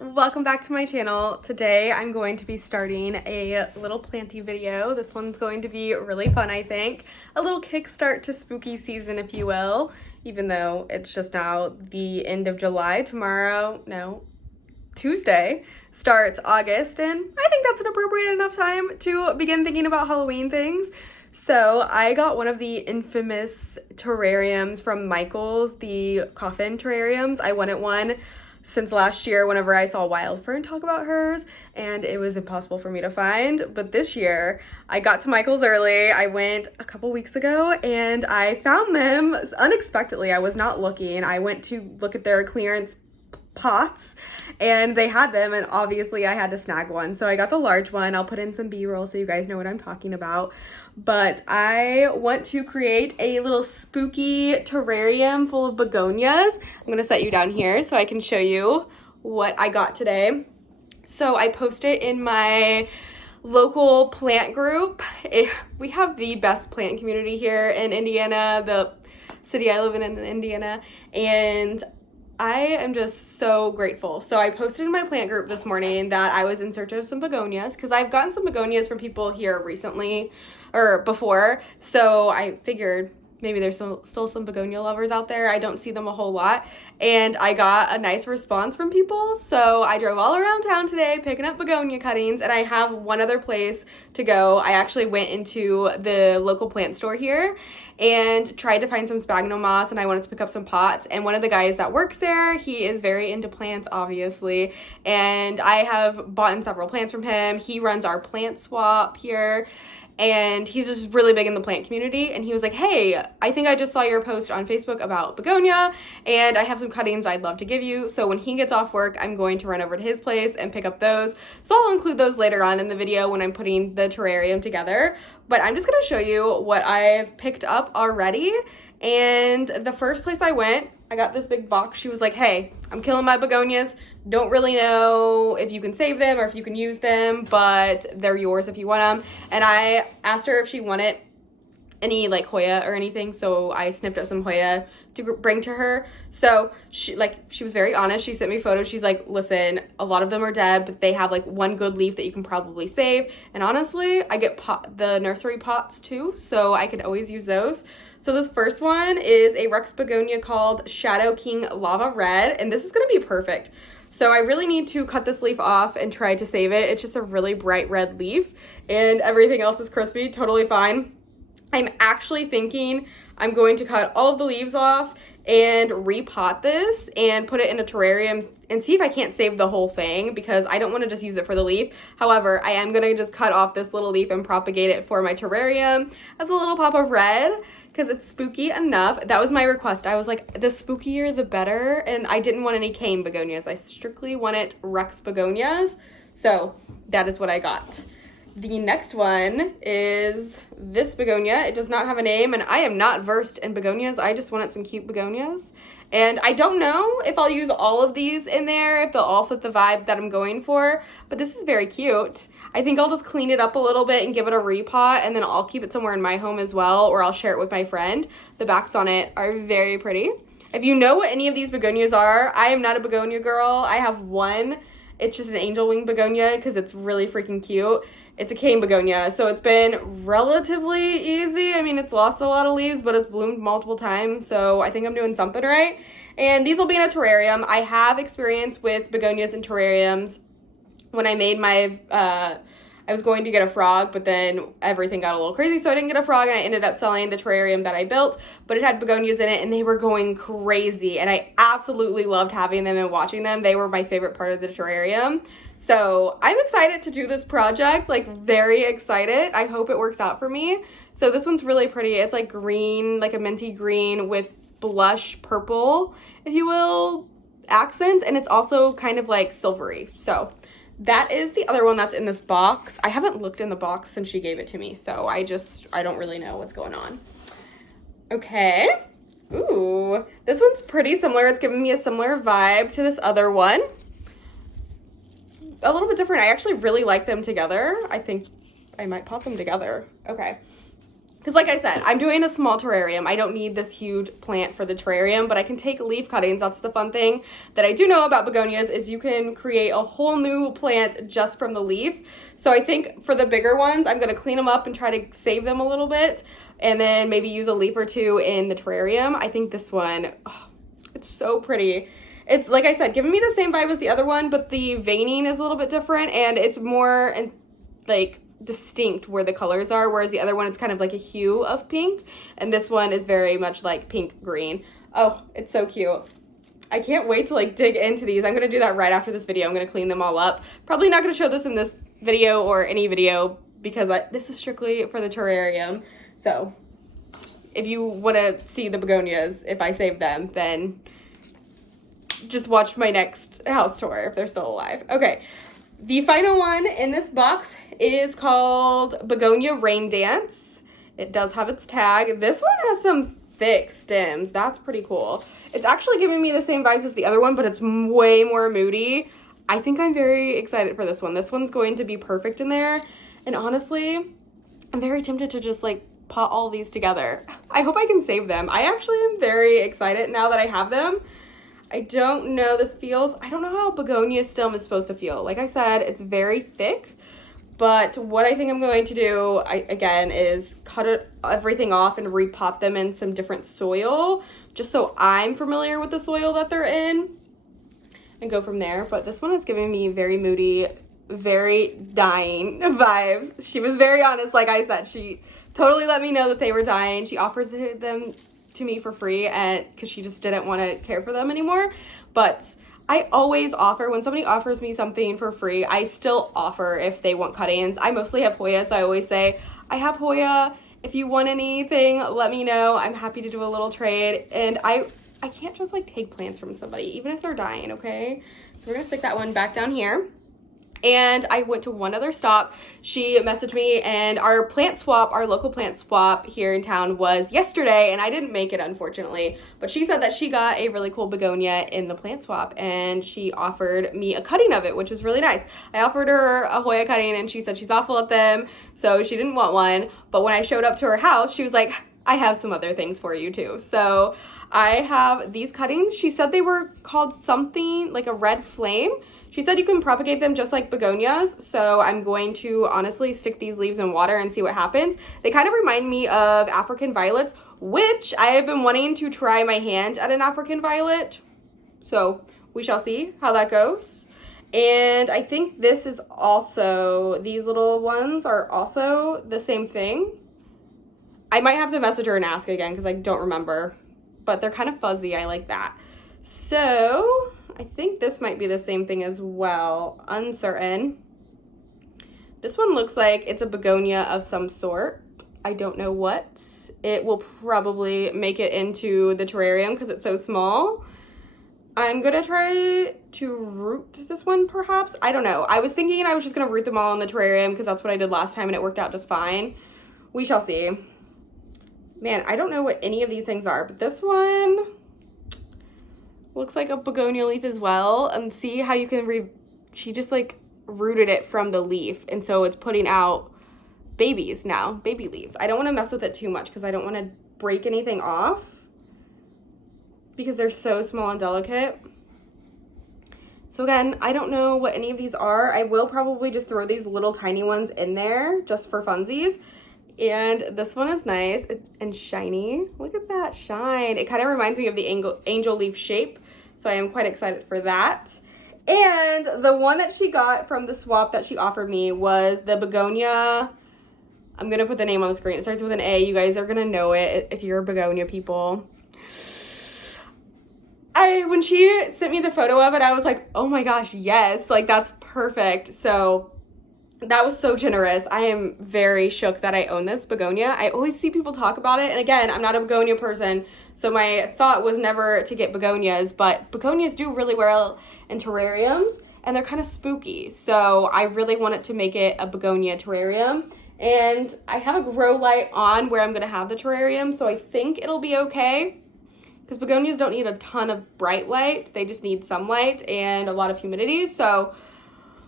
welcome back to my channel. Today I'm going to be starting a little planty video. This one's going to be really fun, I think. A little kickstart to spooky season, if you will, even though it's just now the end of July. Tuesday starts August, and I think that's an appropriate enough time to begin thinking about Halloween things. So I got one of the infamous terrariums from Michael's, the coffin terrariums. I wanted one since last year whenever I saw Wildfern talk about hers, and it was impossible for me to find. But this year I got to Michael's early. I went a couple weeks ago and I found them unexpectedly. I was not looking. I went to look at their clearance pots and they had them, and obviously I had to snag one, so I got the large one. I'll put in some b-roll so you guys know what I'm talking about. But I want to create a little spooky terrarium full of begonias. I'm gonna set you down here so I can show you what I got today. So I posted in my local plant group. We have the best plant community here in Indiana, the city I live in Indiana, and I am just so grateful. So I posted in my plant group this morning that I was in search of some begonias because I've gotten some begonias from people here recently or before. So I figured maybe there's still some begonia lovers out there. I don't see them a whole lot. And I got a nice response from people. So I drove all around town today picking up begonia cuttings, and I have one other place to go. I actually went into the local plant store here and tried to find some sphagnum moss, and I wanted to pick up some pots. And one of the guys that works there, he is very into plants, obviously. And I have bought several plants from him. He runs our plant swap here, and he's just really big in the plant community. And he was like, hey, I think I just saw your post on Facebook about begonia, and I have some cuttings I'd love to give you. So when he gets off work, I'm going to run over to his place and pick up those. So I'll include those later on in the video when I'm putting the terrarium together. But I'm just gonna show you what I've picked up already. And the first place I went, I got this big box. She was like, hey, I'm killing my begonias. Don't really know if you can save them or if you can use them, but they're yours if you want them. And I asked her if she wanted any like Hoya or anything, so I snipped up some Hoya to bring to her. So she was very honest. She sent me photos. She's like, listen, a lot of them are dead, but they have like one good leaf that you can probably save. And honestly, I get the nursery pots too, so I could always use those. So this first one is a Rex begonia called Shadow King Lava Red, and this is gonna be perfect. So I really need to cut this leaf off and try to save it. It's just a really bright red leaf, and everything else is crispy, totally fine. I'm actually thinking I'm going to cut all of the leaves off and repot this and put it in a terrarium and see if I can't save the whole thing, because I don't want to just use it for the leaf. However, I am going to just cut off this little leaf and propagate it for my terrarium as a little pop of red, because it's spooky enough. That was my request. I was like, the spookier the better, and I didn't want any cane begonias. I strictly wanted Rex begonias, so that is what I got. The next one is this begonia. It does not have a name, and I am not versed in begonias. I just wanted some cute begonias. And I don't know if I'll use all of these in there, if they'll all fit the vibe that I'm going for, but this is very cute. I think I'll just clean it up a little bit and give it a repot, and then I'll keep it somewhere in my home as well, or I'll share it with my friend. The backs on it are very pretty. If you know what any of these begonias are, I am not a begonia girl. I have one. It's just an angel wing begonia because it's really freaking cute. It's a cane begonia, so it's been relatively easy. I mean, it's lost a lot of leaves, but it's bloomed multiple times, so I think I'm doing something right. And these will be in a terrarium. I have experience with begonias and terrariums. When I made my, I was going to get a frog, but then everything got a little crazy, so I didn't get a frog, and I ended up selling the terrarium that I built, but it had begonias in it, and they were going crazy, and I absolutely loved having them and watching them. They were my favorite part of the terrarium. So I'm excited to do this project, like very excited. I hope it works out for me. So this one's really pretty. It's like green, like a minty green with blush purple, if you will, accents, and it's also kind of like silvery. So that is the other one that's in this box. I haven't looked in the box since she gave it to me, so I don't really know what's going on. Okay. Ooh, this one's pretty similar. It's giving me a similar vibe to this other one. A little bit different. I actually really like them together. I think I might pop them together. Okay. because like I said, I'm doing a small terrarium. I don't need this huge plant for the terrarium, but I can take leaf cuttings. That's the fun thing that I do know about begonias, is you can create a whole new plant just from the leaf. So I think for the bigger ones, I'm going to clean them up and try to save them a little bit, and then maybe use a leaf or two in the terrarium. I think this one, oh, it's so pretty. It's, like I said, giving me the same vibe as the other one, but the veining is a little bit different, and it's more like distinct where the colors are, whereas the other one is kind of like a hue of pink, and this one is very much like pink green. Oh, it's so cute. I can't wait to like dig into these. I'm gonna do that right after this video. I'm gonna clean them all up. Probably not gonna show this in this video or any video, because this is strictly for the terrarium. So if you want to see the begonias, if I save them, then just watch my next house tour if they're still alive. Okay, the final one in this box is called Begonia Rain Dance. It does have its tag. This one has some thick stems. That's pretty cool. It's actually giving me the same vibes as the other one, but it's way more moody. I think I'm very excited for this one. This one's going to be perfect in there. And honestly, I'm very tempted to just like pot all these together. I hope I can save them. I actually am very excited now that I have them. I don't know, I don't know how a begonia stem is supposed to feel. Like I said, it's very thick, but what I think I'm going to do, again, is cut everything off and repot them in some different soil, just so I'm familiar with the soil that they're in, and go from there. But this one is giving me very moody, very dying vibes. She was very honest, like I said. She totally let me know that they were dying. She offered them to me for free, and because she just didn't want to care for them anymore. But I always offer, when somebody offers me something for free, I still offer if they want cuttings. I mostly have Hoya, so I always say, I have Hoya. If you want anything, let me know. I'm happy to do a little trade. And I can't just like take plants from somebody, even if they're dying, okay? So we're gonna stick that one back down here. And I went to one other stop. She messaged me, and our plant swap, our local plant swap here in town was yesterday, and I didn't make it, unfortunately. But she said that she got a really cool begonia in the plant swap, and she offered me a cutting of it, which was really nice. I offered her a Hoya cutting, and she said she's awful at them, so she didn't want one. But when I showed up to her house, she was like, I have some other things for you too. So I have these cuttings. She said they were called something like a red flame. She said you can propagate them just like begonias, so I'm going to honestly stick these leaves in water and see what happens. They kind of remind me of African violets, which I have been wanting to try my hand at an African violet. So we shall see how that goes. And I think this is also, these little ones are also the same thing. I might have to message her and ask again because I don't remember, but they're kind of fuzzy. I like that. So I think this might be the same thing as well. Uncertain. This one looks like it's a begonia of some sort. I don't know what. It will probably make it into the terrarium because it's so small. I'm gonna try to root this one perhaps. I don't know. I was thinking I was just gonna root them all in the terrarium because that's what I did last time and it worked out just fine. We shall see. Man, I don't know what any of these things are, but this one looks like a begonia leaf as well. And see how you can she just like rooted it from the leaf, and so it's putting out babies now, baby leaves. I don't want to mess with it too much because I don't want to break anything off because they're so small and delicate. So again, I don't know what any of these are. I will probably just throw these little tiny ones in there just for funsies. And this one is nice and shiny. Look at that shine. It kind of reminds me of the angel leaf shape. So I am quite excited for that. And the one that she got from the swap that she offered me was the begonia. I'm going to put the name on the screen. It starts with an A. You guys are going to know it if you're begonia people. When she sent me the photo of it, I was like, oh my gosh, yes. Like, that's perfect. So that was so generous. I am very shook that I own this begonia. I always see people talk about it. And again, I'm not a begonia person, so my thought was never to get begonias, but begonias do really well in terrariums, and they're kind of spooky. So I really wanted to make it a begonia terrarium. And I have a grow light on where I'm going to have the terrarium, so I think it'll be okay. Because begonias don't need a ton of bright light. They just need some light and a lot of humidity. So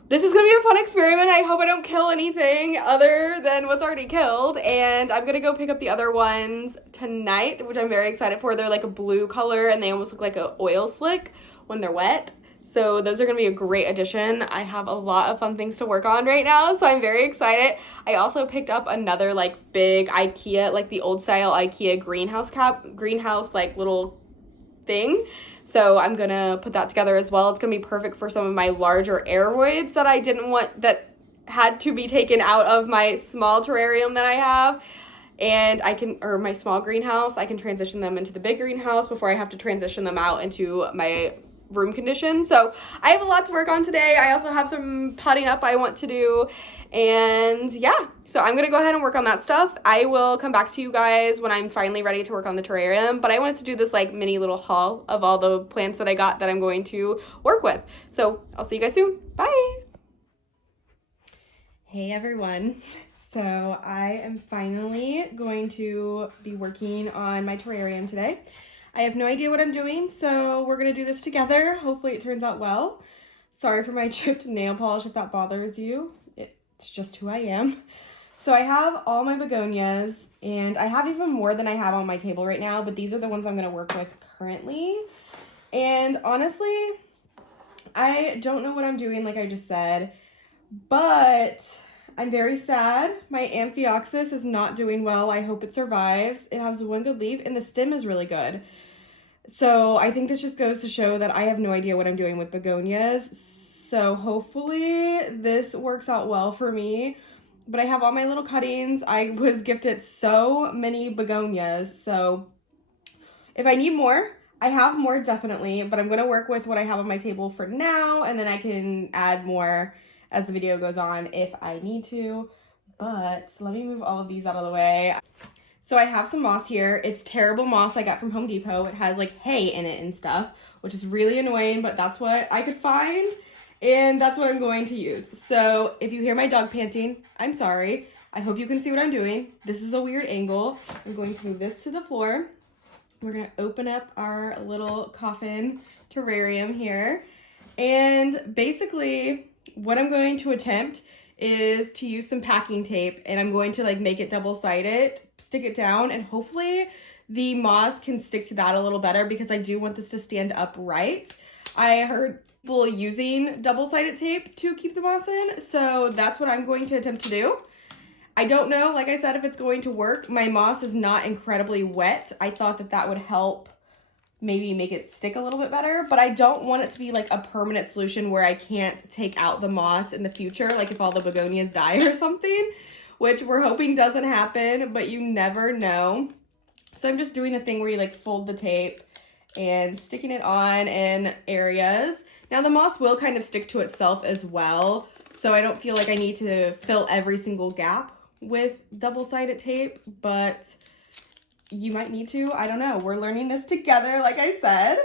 this is gonna be a fun experiment. I hope I don't kill anything other than what's already killed. And I'm gonna go pick up the other ones tonight, which I'm very excited for. They're like a blue color and they almost look like an oil slick when they're wet. So those are gonna be a great addition. I have a lot of fun things to work on right now, so I'm very excited. I also picked up another like big IKEA, like the old style IKEA greenhouse like little thing. So I'm gonna put that together as well. It's gonna be perfect for some of my larger aeroids that I didn't want, that had to be taken out of my small terrarium that I have. And I can, or my small greenhouse, I can transition them into the big greenhouse before I have to transition them out into my room condition. So I have a lot to work on today. I also have some potting up I want to do. And yeah, so I'm gonna go ahead and work on that stuff. I will come back to you guys when I'm finally ready to work on the terrarium, but I wanted to do this like mini little haul of all the plants that I got that I'm going to work with. So I'll see you guys soon. Bye. Hey everyone. So I am finally going to be working on my terrarium today. I have no idea what I'm doing, so we're gonna do this together. Hopefully it turns out well. Sorry for my chipped nail polish if that bothers you. It's just who I am. So I have all my begonias, and I have even more than I have on my table right now, but these are the ones I'm gonna work with currently. And honestly, I don't know what I'm doing, like I just said, but I'm very sad. My Amphioxus is not doing well. I hope it survives. It has one good leaf, and the stem is really good. So I think this just goes to show that I have no idea what I'm doing with begonias. So hopefully this works out well for me. But I have all my little cuttings. I was gifted so many begonias. So if I need more, I have more definitely. But I'm going to work with what I have on my table for now. And then I can add more as the video goes on if I need to. But let me move all of these out of the way. So I have some moss here. It's terrible moss I got from Home Depot. It has like hay in it and stuff, which is really annoying, but that's what I could find, and that's what I'm going to use. So if you hear my dog panting, I'm sorry. I hope you can see what I'm doing. This is a weird angle. I'm going to move this to the floor. We're gonna open up our little coffin terrarium here. And basically what I'm going to attempt is to use some packing tape, and I'm going to like make it double-sided, stick it down, and hopefully the moss can stick to that a little better because I do want this to stand upright. I heard people using double-sided tape to keep the moss in, so that's what I'm going to attempt to do. I don't know, like I said, if it's going to work. My moss is not incredibly wet. I thought that that would help maybe make it stick a little bit better, but I don't want it to be like a permanent solution where I can't take out the moss in the future, like if all the begonias die or something, which we're hoping doesn't happen, but you never know. So I'm just doing a thing where you like fold the tape and sticking it on in areas. Now the moss will kind of stick to itself as well, so I don't feel like I need to fill every single gap with double-sided tape, but you might need to. I don't know. We're learning this together, like I said.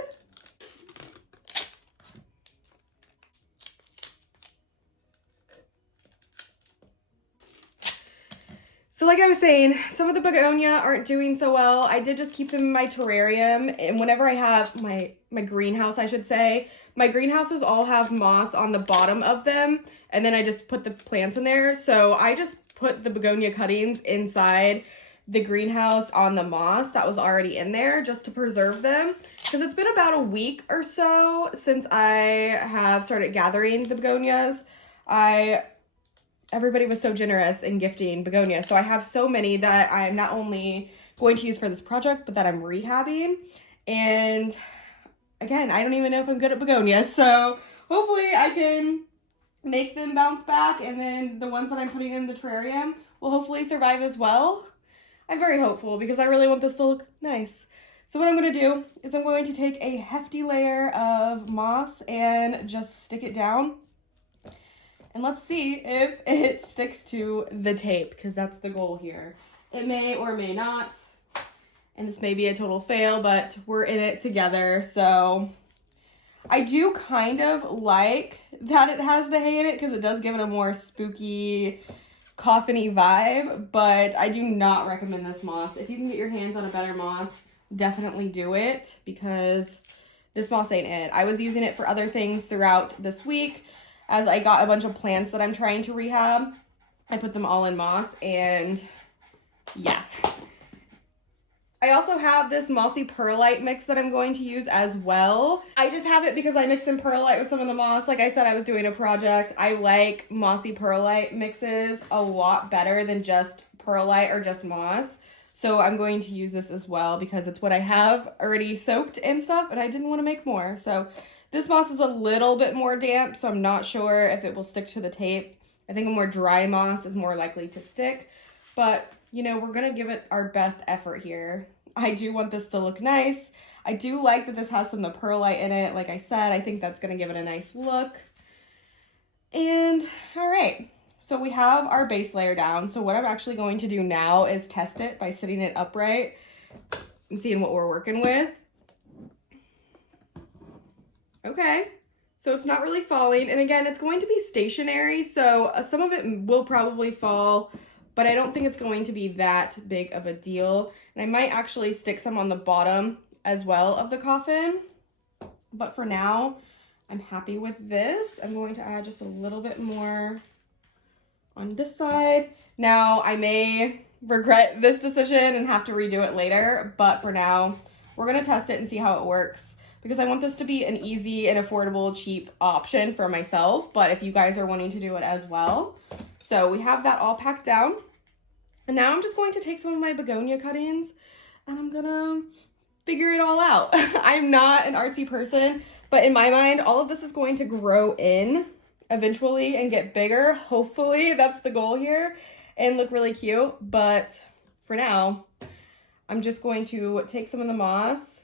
So like I was saying, some of the begonia aren't doing so well. I did just keep them in my terrarium, and whenever I have my greenhouse, I should say, my greenhouses all have moss on the bottom of them, and then I just put the plants in there. So I just put the begonia cuttings inside the greenhouse on the moss that was already in there just to preserve them, because it's been about a week or so since I have started gathering the begonias. Everybody was so generous in gifting begonias, so I have so many that I'm not only going to use for this project, but that I'm rehabbing. And again, I don't even know if I'm good at begonias, so hopefully I can make them bounce back, and then the ones that I'm putting in the terrarium will hopefully survive as well. I'm very hopeful because I really want this to look nice. So what I'm going to do is I'm going to take a hefty layer of moss and just stick it down. And let's see if it sticks to the tape, because that's the goal here. It may or may not, and this may be a total fail, but we're in it together. So I do kind of like that it has the hay in it because it does give it a more spooky, coffin-y vibe, but I do not recommend this moss. If you can get your hands on a better moss, definitely do it, because this moss ain't it. I was using it for other things throughout this week. as I got a bunch of plants that I'm trying to rehab. I put them all in moss, and yeah. I also have this mossy perlite mix that I'm going to use as well. I just have it because I mixed in perlite with some of the moss. Like I said, I was doing a project. I like mossy perlite mixes a lot better than just perlite or just moss. So I'm going to use this as well because it's what I have already soaked and stuff, and I didn't want to make more. So this moss is a little bit more damp, so I'm not sure if it will stick to the tape. I think a more dry moss is more likely to stick, but you know, we're gonna give it our best effort here. I do want this to look nice. I do like that this has some of the perlite in it. Like I said, I think that's gonna give it a nice look. And all right, so we have our base layer down. So what I'm actually going to do now is test it by sitting it upright and seeing what we're working with. Okay, so it's not really falling. And again, it's going to be stationary, so some of it will probably fall, but I don't think it's going to be that big of a deal. And I might actually stick some on the bottom as well of the coffin. But for now, I'm happy with this. I'm going to add just a little bit more on this side. Now, I may regret this decision and have to redo it later, but for now, we're gonna test it and see how it works, because I want this to be an easy and affordable, cheap option for myself, but if you guys are wanting to do it as well. So we have that all packed down. And now I'm just going to take some of my begonia cuttings and I'm gonna figure it all out. I'm not an artsy person, but in my mind, all of this is going to grow in eventually and get bigger. Hopefully, that's the goal here, and look really cute. But for now, I'm just going to take some of the moss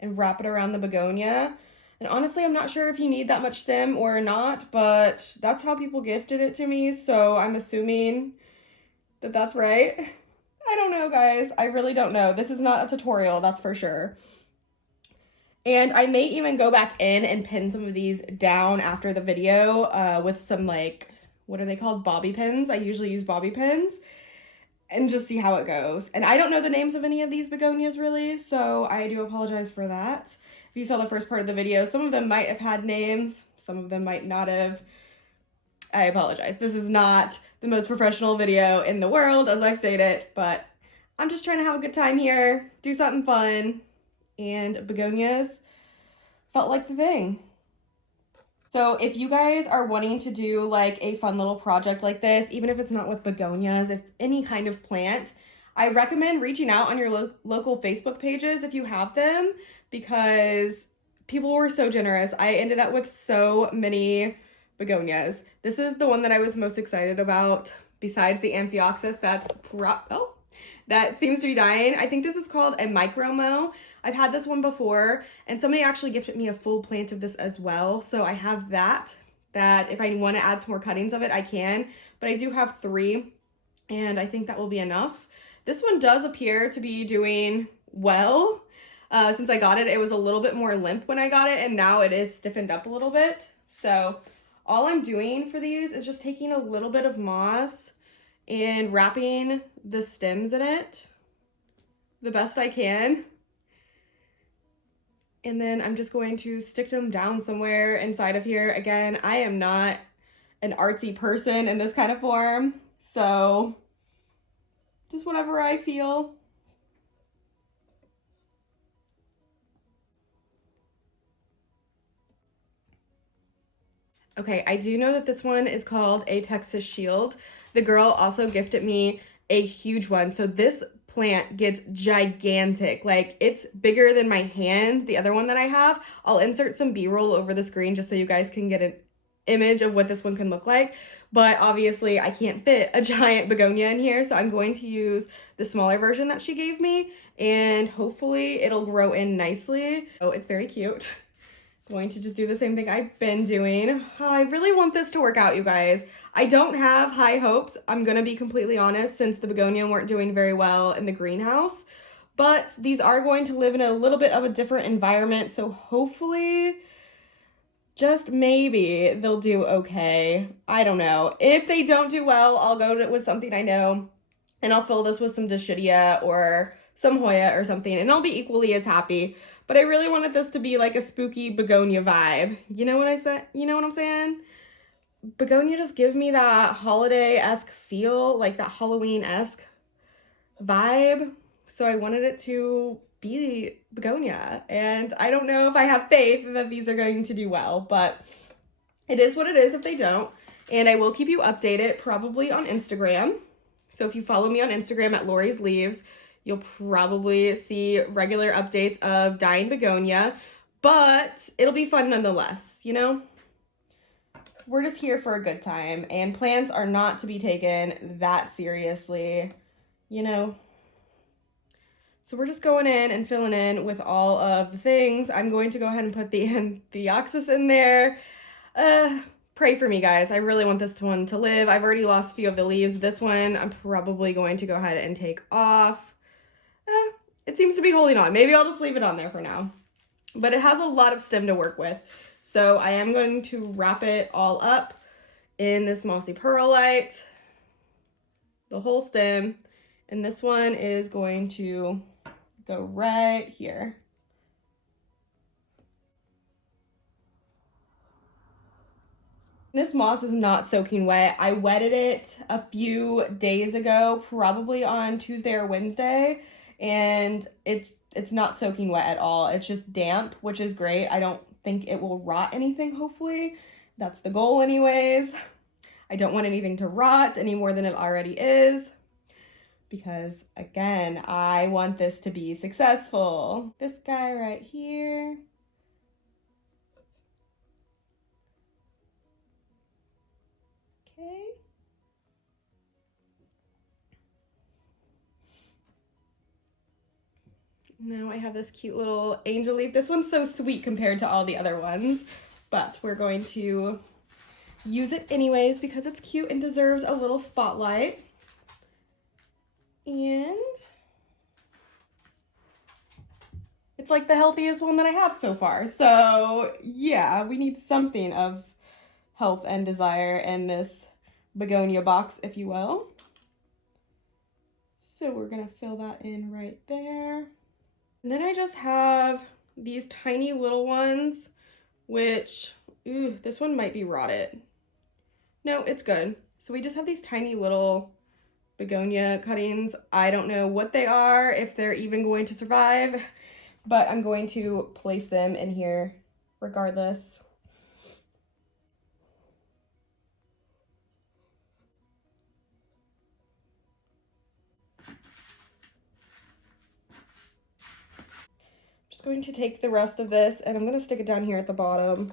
and wrap it around the begonia. And honestly, I'm not sure if you need that much stem or not, but that's how people gifted it to me, so I'm assuming that that's right. I don't know, guys. I really don't know. This is not a tutorial, that's for sure. And I may even go back in and pin some of these down after the video with some, like, what are they called? Bobby pins. I usually use bobby pins, and just see how it goes. And I don't know the names of any of these begonias really, so I do apologize for that. If you saw the first part of the video, some of them might have had names, some of them might not have. I apologize. This is not the most professional video in the world, as I've stated, but I'm just trying to have a good time here, do something fun, and begonias felt like the thing. So if you guys are wanting to do like a fun little project like this, even if it's not with begonias, if any kind of plant, I recommend reaching out on your local Facebook pages if you have them, because people were so generous. I ended up with so many begonias. This is the one that I was most excited about besides the Amphioxus that seems to be dying. I think this is called a micromo. I've had this one before, and somebody actually gifted me a full plant of this as well. So I have that if I want to add some more cuttings of it, I can. But I do have 3, and I think that will be enough. This one does appear to be doing well. Since I got it, it was a little bit more limp when I got it, and now it is stiffened up a little bit. So all I'm doing for these is just taking a little bit of moss and wrapping the stems in it the best I can. And then I'm just going to stick them down somewhere inside of here. Again, I am not an artsy person in this kind of form, so just whatever I feel. Okay, I do know that this one is called a Texas Shield. The girl also gifted me a huge one. So this plant gets gigantic. Like, it's bigger than my hand, the other one that I have. I'll insert some B-roll over the screen just so you guys can get an image of what this one can look like. But obviously I can't fit a giant begonia in here, so I'm going to use the smaller version that she gave me, and hopefully it'll grow in nicely. Oh, it's very cute. Going to just do the same thing I've been doing. I really want this to work out, you guys. I don't have high hopes, I'm gonna be completely honest, since the begonia weren't doing very well in the greenhouse. But these are going to live in a little bit of a different environment, so hopefully, just maybe, they'll do okay. I don't know. If they don't do well, I'll go with something I know, and I'll fill this with some Dischidia or some Hoya or something, and I'll be equally as happy. But I really wanted this to be like a spooky begonia vibe. You know what I said? You know what I'm saying? begonia just give me that holiday-esque feel, like that Halloween-esque vibe. So I wanted it to be begonia. And I don't know if I have faith that these are going to do well, but it is what it is if they don't. And I will keep you updated probably on Instagram. So if you follow me on Instagram at Lori's Leaves, you'll probably see regular updates of dying begonia, but it'll be fun nonetheless, you know? We're just here for a good time, and plants are not to be taken that seriously, you know? So we're just going in and filling in with all of the things. I'm going to go ahead and put the Anthoxylus in there. Pray for me, guys. I really want this one to live. I've already lost a few of the leaves. This one I'm probably going to go ahead and take off. It seems to be holding on. Maybe I'll just leave it on there for now. But it has a lot of stem to work with. So I am going to wrap it all up in this mossy perlite, the whole stem. And this one is going to go right here. This moss is not soaking wet. I wetted it a few days ago, probably on Tuesday or Wednesday, and it's not soaking wet at all. It's just damp, which is great. I don't think it will rot anything, hopefully. That's the goal anyways. I don't want anything to rot any more than it already is, because again, I want this to be successful. This guy right here. Okay. Now I have this cute little angel leaf. This one's so sweet compared to all the other ones, but we're going to use it anyways because it's cute and deserves a little spotlight. And it's like the healthiest one that I have so far. So yeah, we need something of health and desire in this begonia box, if you will. So we're gonna fill that in right there. And then I just have these tiny little ones, which, ooh, this one might be rotted. No, it's good. So we just have these tiny little begonia cuttings. I don't know what they are, if they're even going to survive, but I'm going to place them in here regardless. Just going to take the rest of this and I'm going to stick it down here at the bottom.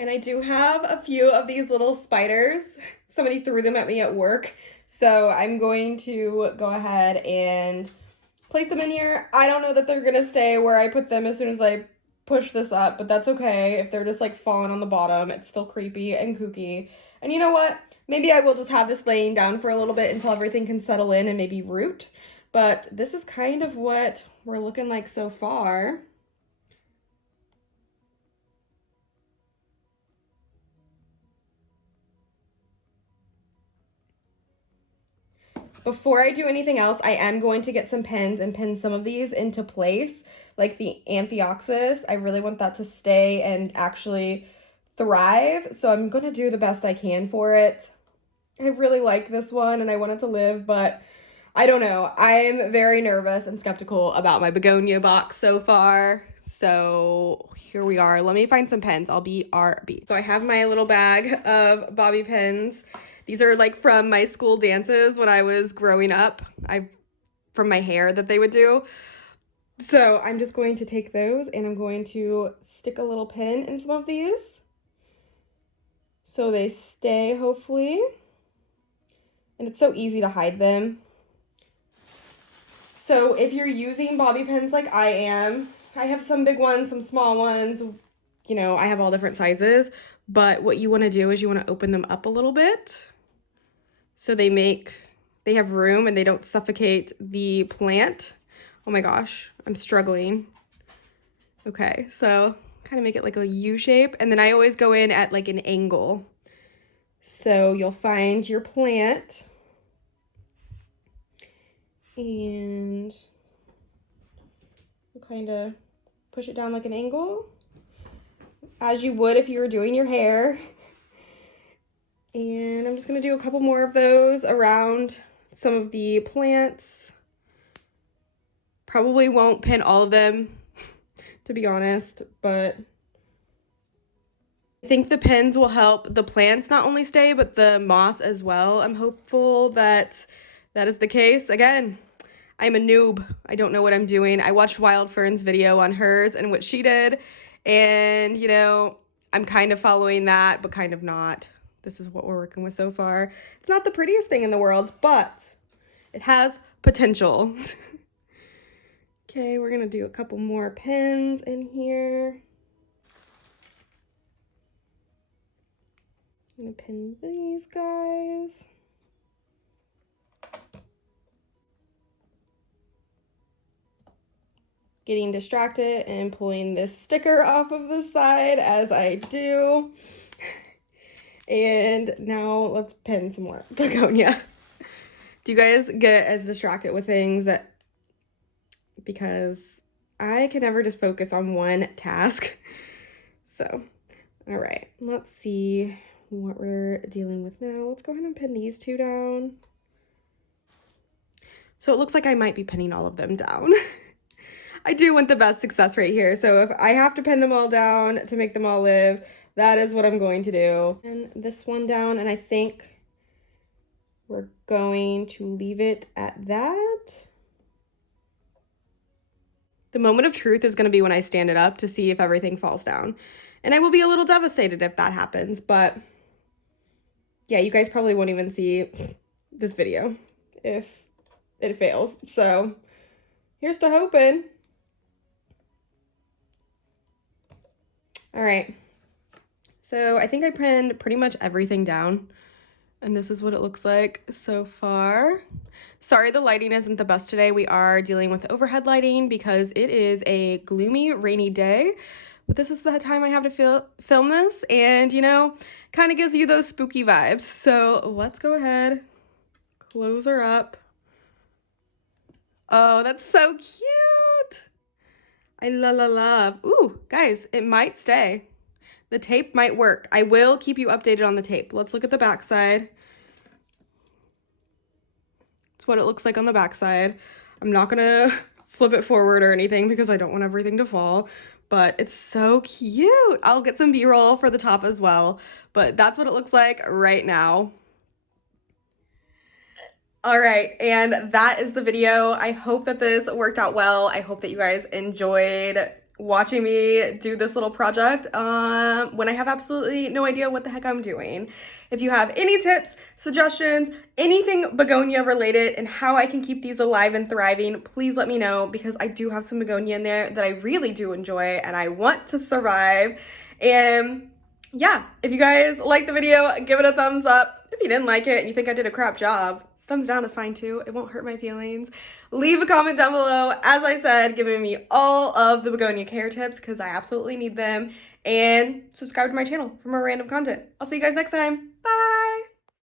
And I do have a few of these little spiders. Somebody threw them at me at work. So I'm going to go ahead and place them in here. I don't know that they're going to stay where I put them as soon as I push this up, but that's okay. If they're just like falling on the bottom, it's still creepy and kooky. And you know what? Maybe I will just have this laying down for a little bit until everything can settle in and maybe root. But this is kind of what we're looking like so far. Before I do anything else, I am going to get some pins and pin some of these into place, like the Anthoxylus. I really want that to stay and actually thrive, so I'm going to do the best I can for it. I really like this one and I want it to live, but I don't know. I'm very nervous and skeptical about my begonia box so far. So here we are. Let me find some pins. I'll be RB. So I have my little bag of bobby pins. These are like from my school dances when I was growing up. From my hair that they would do. So I'm just going to take those and I'm going to stick a little pin in some of these so they stay, hopefully. And it's so easy to hide them. So if you're using bobby pins like I am, I have some big ones, some small ones, you know, I have all different sizes, but what you want to do is you want to open them up a little bit so they have room and they don't suffocate the plant. Oh my gosh, I'm struggling. Okay, so kind of make it like a U shape, and then I always go in at like an angle. So you'll find your plant and kind of push it down like an angle, as you would if you were doing your hair. And I'm just gonna do a couple more of those around some of the plants. Probably won't pin all of them, to be honest, but I think the pins will help the plants not only stay, but the moss as well. I'm hopeful that that is the case. Again, I'm a noob. I don't know what I'm doing. I watched Wild Fern's video on hers and what she did, and you know, I'm kind of following that, but kind of not. This is what we're working with so far. It's not the prettiest thing in the world, but it has potential. Okay, we're gonna do a couple more pins in here. I'm gonna pin these guys. Getting distracted and pulling this sticker off of the side as I do. And now let's pin some more begonia. Do you guys get as distracted with things that, because I can never just focus on one task. So, all right, let's see what we're dealing with now. Let's go ahead and pin these two down. So it looks like I might be pinning all of them down. I do want the best success rate here. So if I have to pin them all down to make them all live, that is what I'm going to do. And this one down, and I think we're going to leave it at that. The moment of truth is going to be when I stand it up to see if everything falls down. And I will be a little devastated if that happens, but yeah, you guys probably won't even see this video if it fails. So here's to hoping. All right. So I think I pinned pretty much everything down, and this is what it looks like so far. Sorry the lighting isn't the best today. We are dealing with overhead lighting because it is a gloomy, rainy day, but this is the time I have to film this, and you know, kind of gives you those spooky vibes. So let's go ahead, close her up. Oh, that's so cute. I love. Ooh, guys, it might stay. The tape might work. I will keep you updated on the tape. Let's look at the back side. It's what it looks like on the back side. I'm not gonna flip it forward or anything because I don't want everything to fall, but it's so cute. I'll get some B-roll for the top as well, but that's what it looks like right now. All right, and that is the video. I hope that this worked out well. I hope that you guys enjoyed watching me do this little project when I have absolutely no idea what the heck I'm doing. If you have any tips, suggestions, anything begonia related and how I can keep these alive and thriving, please let me know, because I do have some begonia in there that I really do enjoy and I want to survive. And yeah, if you guys liked the video, give it a thumbs up. If you didn't like it and you think I did a crap job, thumbs down is fine too. It won't hurt my feelings. Leave a comment down below, as I said, giving me all of the begonia care tips because I absolutely need them. And subscribe to my channel for more random content. I'll see you guys next time. Bye!